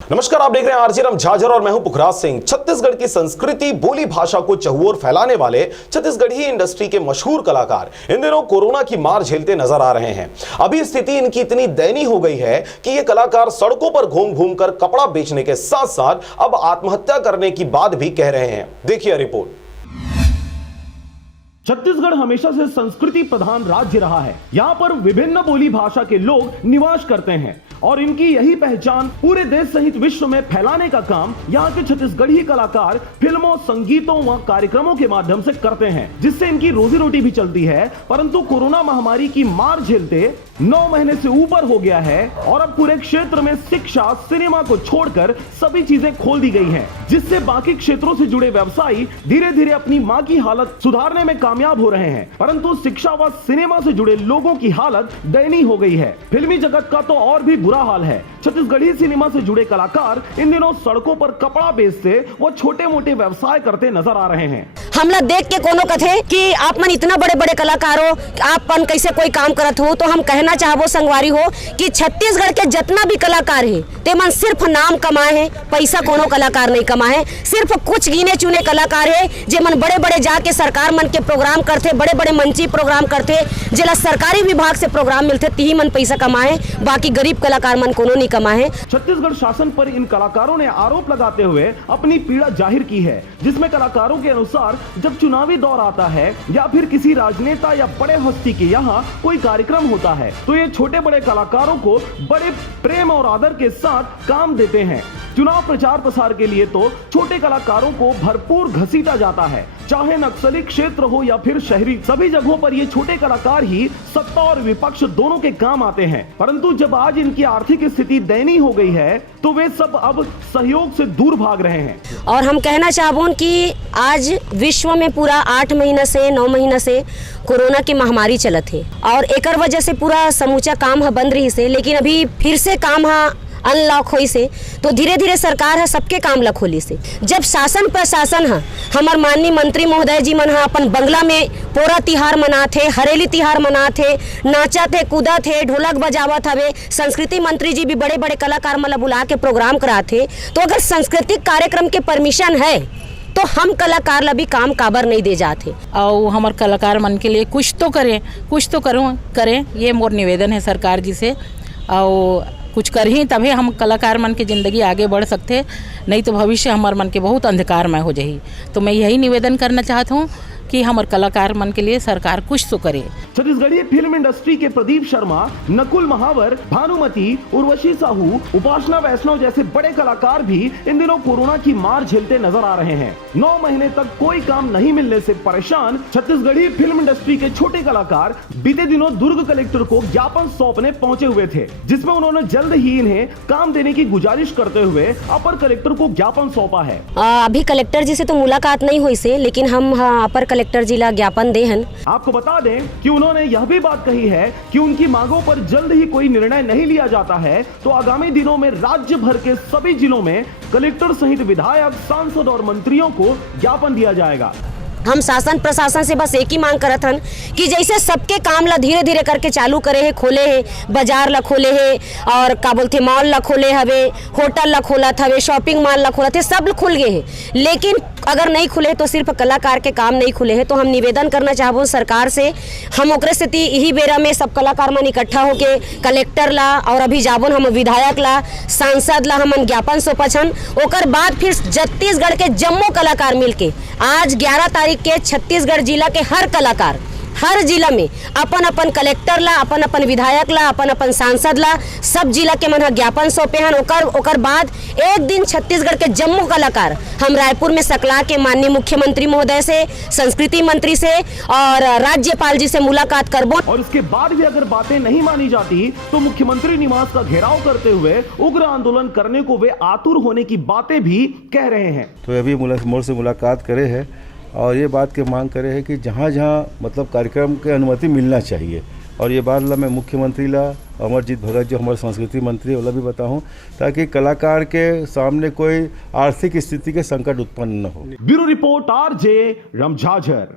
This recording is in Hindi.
नमस्कार, आप देख रहे हैं आरजे राम झाझर और मैं हूं पुखराज सिंह। छत्तीसगढ़ की संस्कृति, बोली भाषा को चहुओर फैलाने वाले छत्तीसगढ़ी इंडस्ट्री के मशहूर कलाकार इन दिनों कोरोना की मार झेलते नजर आ रहे हैं। अभी स्थिति इनकी इतनी दयनीय हो गई है कि ये कलाकार सड़कों पर घूम घूम कर कपड़ा बेचने के साथ साथ अब आत्महत्या करने की बात भी कह रहे हैं। देखिए रिपोर्ट। छत्तीसगढ़ हमेशा से संस्कृति प्रधान राज्य रहा है। यहाँ पर विभिन्न बोली भाषा के लोग निवास करते हैं और इनकी यही पहचान पूरे देश सहित विश्व में फैलाने का काम यहाँ के छत्तीसगढ़ी कलाकार फिल्मों, संगीतों व कार्यक्रमों के माध्यम से करते हैं, जिससे इनकी रोजी रोटी भी चलती है। परंतु कोरोना महामारी की मार झेलते 9 महीने से ऊपर हो गया है और अब पूरे क्षेत्र में शिक्षा, सिनेमा को छोड़कर सभी चीजें खोल दी गई हैं, जिससे बाकी क्षेत्रों से जुड़े व्यवसायी धीरे धीरे अपनी मां की हालत सुधारने में कामयाब हो रहे हैं। परंतु शिक्षा व सिनेमा से जुड़े लोगों की हालत दयनीय हो गई है। फिल्मी जगत का तो और भी बुरा हाल है। छत्तीसगढ़ी सिनेमा से जुड़े कलाकार इन दिनों सड़कों पर कपड़ा बेचते व छोटे मोटे व्यवसाय करते नजर आ रहे हैं। हमला देख के कोनो कथे कि आप मन इतना बड़े बड़े कलाकार हो, आप मन कैसे कोई काम करत हो। तो हम कहना चाहबो संगवारी हो कि छत्तीसगढ़ के जितना भी कलाकार है ते मन सिर्फ नाम कमाए हैं, पैसा कोनो कलाकार नहीं कमाए। सिर्फ कुछ गिने चुने कलाकार है जे मन बड़े बड़े जाके सरकार मन के प्रोग्राम करते, बड़े बड़े मंची प्रोग्राम करते, जेला सरकारी विभाग से प्रोग्राम मिलते, तीही मन पैसा कमाए। बाकी गरीब कलाकार मन कोनो नहीं कमाए। छत्तीसगढ़ शासन पर इन कलाकारों ने आरोप लगाते हुए अपनी पीड़ा जाहिर की है, जिसमें कलाकारों के अनुसार जब चुनावी दौर आता है या फिर किसी राजनेता या बड़े हस्ती के यहाँ कोई कार्यक्रम होता है तो ये छोटे बड़े कलाकारों को बड़े प्रेम और आदर के साथ काम देते हैं। चुनाव प्रचार प्रसार के लिए तो छोटे कलाकारों को भरपूर घसीटा जाता है, चाहे नक्सली क्षेत्र हो या फिर शहरी, सभी जगहों पर ये छोटे कलाकार ही सत्ता और विपक्ष दोनों के काम आते हैं। परंतु जब आज इनकी आर्थिक स्थिति दयनीय हो गई है तो वे सब अब सहयोग से दूर भाग रहे हैं। और हम कहना चाहबोन कि आज विश्व में पूरा 8 महीना से 9 महीना से कोरोना की महामारी चलत है और एकर वजह से पूरा समूचा काम है बंद रही से, लेकिन अभी फिर से काम है अनलॉक होई से, तो धीरे धीरे सरकार है सबके काम ला खोली से। जब शासन प्रशासन है, हमार माननीय मंत्री महोदय जी मन अपन बंगला में पोरा तिहार मनाथे, हरेली तिहार मनाथे, नाचत है, कूदत है, ढोलक बजावत हवे। संस्कृति मंत्री जी भी बड़े बड़े कलाकार मन बुला के प्रोग्राम कराथे। तो अगर सांस्कृतिक कार्यक्रम के परमिशन है तो हम कलाकार ला भी काम काबर नहीं दे जाते। और हमारे कलाकार मन के लिए कुछ तो करें, ये मोर निवेदन है सरकार जी से। और कुछ कर ही तभी हम कलाकार मन की ज़िंदगी आगे बढ़ सकते, नहीं तो भविष्य हमारे मन के बहुत अंधकारमय हो जाही। तो मैं यही निवेदन करना चाहता हूँ कि हमारे कलाकार मन के लिए सरकार कुछ तो करे। छत्तीसगढ़ी फिल्म इंडस्ट्री के प्रदीप शर्मा, नकुल महावर, भानुमति, उर्वशी साहू, उपासना वैष्णव जैसे बड़े कलाकार भी इन दिनों कोरोना की मार झेलते नजर आ रहे हैं। 9 महीने तक कोई काम नहीं मिलने से परेशान छत्तीसगढ़ी फिल्म इंडस्ट्री के छोटे कलाकार बीते दिनों दुर्ग कलेक्टर को ज्ञापन सौंपने पहुंचे हुए थे, जिसमें उन्होंने जल्द ही इन्हें काम देने की गुजारिश करते हुए अपर कलेक्टर को ज्ञापन सौंपा है। अभी कलेक्टर जी से तो मुलाकात नहीं हुई से, लेकिन हम अपर कलेक्टर जी ला ज्ञापन दे हन। आपको बता दें कि उन्होंने यह भी बात कही है कि उनकी मांगों पर जल्द ही कोई निर्णय नहीं लिया जाता है तो आगामी दिनों में राज्य भर के सभी जिलों में कलेक्टर सहित विधायक, सांसद और मंत्रियों को ज्ञापन दिया जाएगा। हम शासन प्रशासन से बस एक ही मांग करत हन कि जैसे सबके काम ला धीरे धीरे करके चालू करे है, खोले है, बाजार ला खोले है और का बोलते मॉल ला खोले हवे, होटल ला खोलत हवे, शॉपिंग मॉल ला खोलत है, सब खुल गए हैं। लेकिन अगर नहीं खुले तो सिर्फ कलाकार के काम नहीं खुले हैं। तो हम निवेदन करना चाहबो सरकार से, हम ओकरे स्थिति यही बेरा में सब कलाकार मन इकट्ठा होके कलेक्टर ला और अभी जाबोन हम विधायक ला, सांसद ला हमन ज्ञापन सौंपछन। ओकर बाद फिर छत्तीसगढ़ के जम्मो कलाकार मिलके आज 11 तारीख के छत्तीसगढ़ जिला के हर कलाकार हर जिला में अपन अपन कलेक्टर ला, अपन अपन विधायक ला, अपन अपन सांसद ला, सब जिला के मन ज्ञापन सौंपे हन। ओकर बाद एक दिन छत्तीसगढ़ के जम्मू कलाकार हम रायपुर में सकला के माननीय मुख्यमंत्री महोदय से, संस्कृति मंत्री से और राज्यपाल जी से मुलाकात करबो। और इसके बाद भी अगर बातें नहीं मानी जाती तो मुख्यमंत्री निवास का घेराव करते हुए उग्र आंदोलन करने को वे आतुर होने की बातें भी कह रहे हैं। तो अभी मोर से मुलाकात करे है और ये बात की मांग करे है कि जहाँ जहाँ मतलब कार्यक्रम के अनुमति मिलना चाहिए। और ये बात ला मैं मुख्यमंत्री ला, अमरजीत भगत जो हमारे संस्कृति मंत्री वाला भी बताऊं, ताकि कलाकार के सामने कोई आर्थिक स्थिति के संकट उत्पन्न न हो। Bureau report RJ Ram Jhajhar.